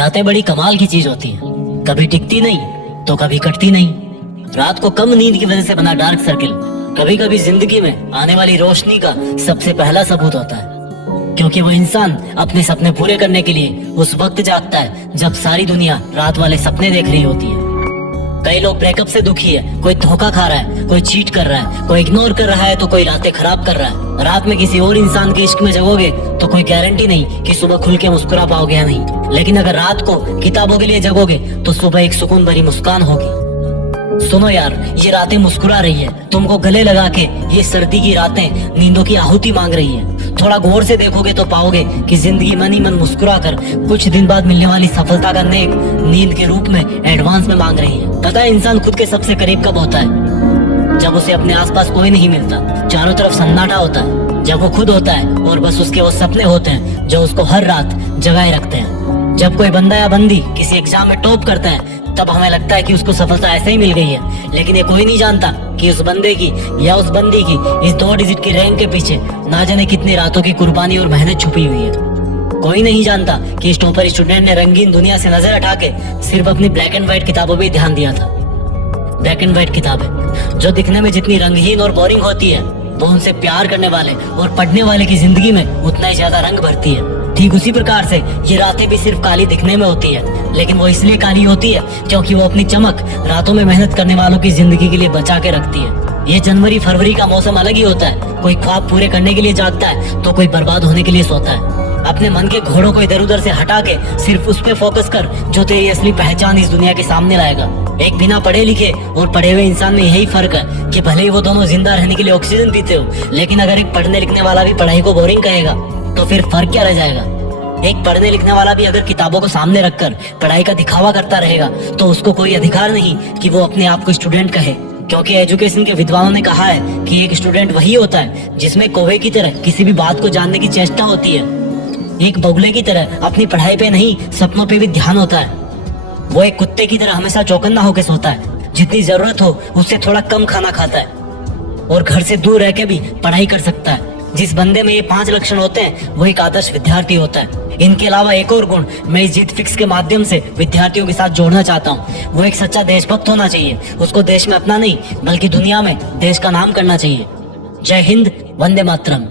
रातें बड़ी कमाल की चीज होती हैं, कभी टिकती नहीं तो कभी कटती नहीं। रात को कम नींद की वजह से बना डार्क सर्किल कभी कभी जिंदगी में आने वाली रोशनी का सबसे पहला सबूत होता है, क्योंकि वो इंसान अपने सपने पूरे करने के लिए उस वक्त जागता है जब सारी दुनिया रात वाले सपने देख रही होती है। कई लोग ब्रेकअप से दुखी है, कोई धोखा खा रहा है, कोई चीट कर रहा है, कोई इग्नोर कर रहा है तो कोई रातें खराब कर रहा है। रात में किसी और इंसान के इश्क में जगोगे तो कोई गारंटी नहीं कि सुबह खुल के मुस्कुरा पाओगे या नहीं, लेकिन अगर रात को किताबों के लिए जगोगे तो सुबह एक सुकून भरी मुस्कान होगी। सुनो यार, ये रातें मुस्कुरा रही है, तुमको गले लगा के ये सर्दी की रातें नींदों की आहुति मांग रही है। थोड़ा गौर से देखोगे तो पाओगे कि जिंदगी मन ही मन मुस्कुरा कर कुछ दिन बाद मिलने वाली सफलता का नेक नींद के रूप में एडवांस में मांग रही है। पता है इंसान खुद के सबसे करीब कब होता है? जब उसे अपने आसपास कोई नहीं मिलता, चारों तरफ सन्नाटा होता है, जब वो खुद होता है और बस उसके वो सपने होते हैं जो उसको हर रात जगाए रखते हैं। जब कोई बंदा या बंदी किसी एग्जाम में टॉप करता है तब हमें लगता है कि उसको सफलता ऐसे ही मिल गई है, लेकिन ये कोई नहीं जानता कि उस बंदे की या उस बंदी की इस 2 डिजिट की रैंक के पीछे ना जाने कितनी रातों की कुर्बानी और मेहनत छुपी हुई है। कोई नहीं जानता कि इस टॉपर स्टूडेंट ने रंगीन दुनिया से नजर हटा के सिर्फ अपनी ब्लैक एंड व्हाइट किताबों पर ध्यान दिया था। ब्लैक एंड व्हाइट किताबें जो दिखने में जितनी रंगहीन और बोरिंग होती है, वो उनसे प्यार करने वाले और पढ़ने वाले की जिंदगी में उतना ही ज्यादा रंग भरती है। ठीक उसी प्रकार से ये रातें भी सिर्फ काली दिखने में होती है, लेकिन वो इसलिए काली होती है क्योंकि वो अपनी चमक रातों में मेहनत करने वालों की जिंदगी के लिए बचा के रखती है। ये जनवरी फरवरी का मौसम अलग ही होता है, कोई ख्वाब पूरे करने के लिए जागता है तो कोई बर्बाद होने के लिए सोता है। अपने मन के घोड़ों को इधर उधर से हटा के सिर्फ उस पे फोकस कर जो तेरी असली पहचान इस दुनिया के सामने लाएगा। एक बिना पढ़े लिखे और पढ़े हुए इंसान में यही फर्क है कि भले ही वो दोनों जिंदा रहने के लिए ऑक्सीजन पीते हो, लेकिन अगर एक पढ़ने लिखने वाला भी पढ़ाई को बोरिंग कहेगा तो फिर फर्क क्या रह जाएगा? एक पढ़ने लिखने वाला भी अगर किताबों को सामने रखकर पढ़ाई का दिखावा करता रहेगा तो उसको कोई अधिकार नहीं कि वो अपने आप को स्टूडेंट कहे, क्योंकि एजुकेशन के विद्वानों ने कहा है कि एक स्टूडेंट वही होता है जिसमें कौवे की तरह किसी भी बात को जानने की चेष्टा होती है, एक बगुले की तरह अपनी पढ़ाई पे नहीं सपनों पे भी ध्यान होता है। वो एक कुत्ते की तरह हमेशा चौकन्ना होकर सोता है, जितनी जरूरत हो उससे थोड़ा कम खाना खाता है और घर से दूर रह के भी पढ़ाई कर सकता है। जिस बंदे में ये 5 लक्षण होते हैं वो एक आदर्श विद्यार्थी होता है। इनके अलावा एक और गुण मैं इस जीत फिक्स के माध्यम से विद्यार्थियों के साथ जोड़ना चाहता हूँ। वो एक सच्चा देशभक्त होना चाहिए। उसको देश में अपना नहीं बल्कि दुनिया में देश का नाम करना चाहिए। जय हिंद, वंदे मातरम।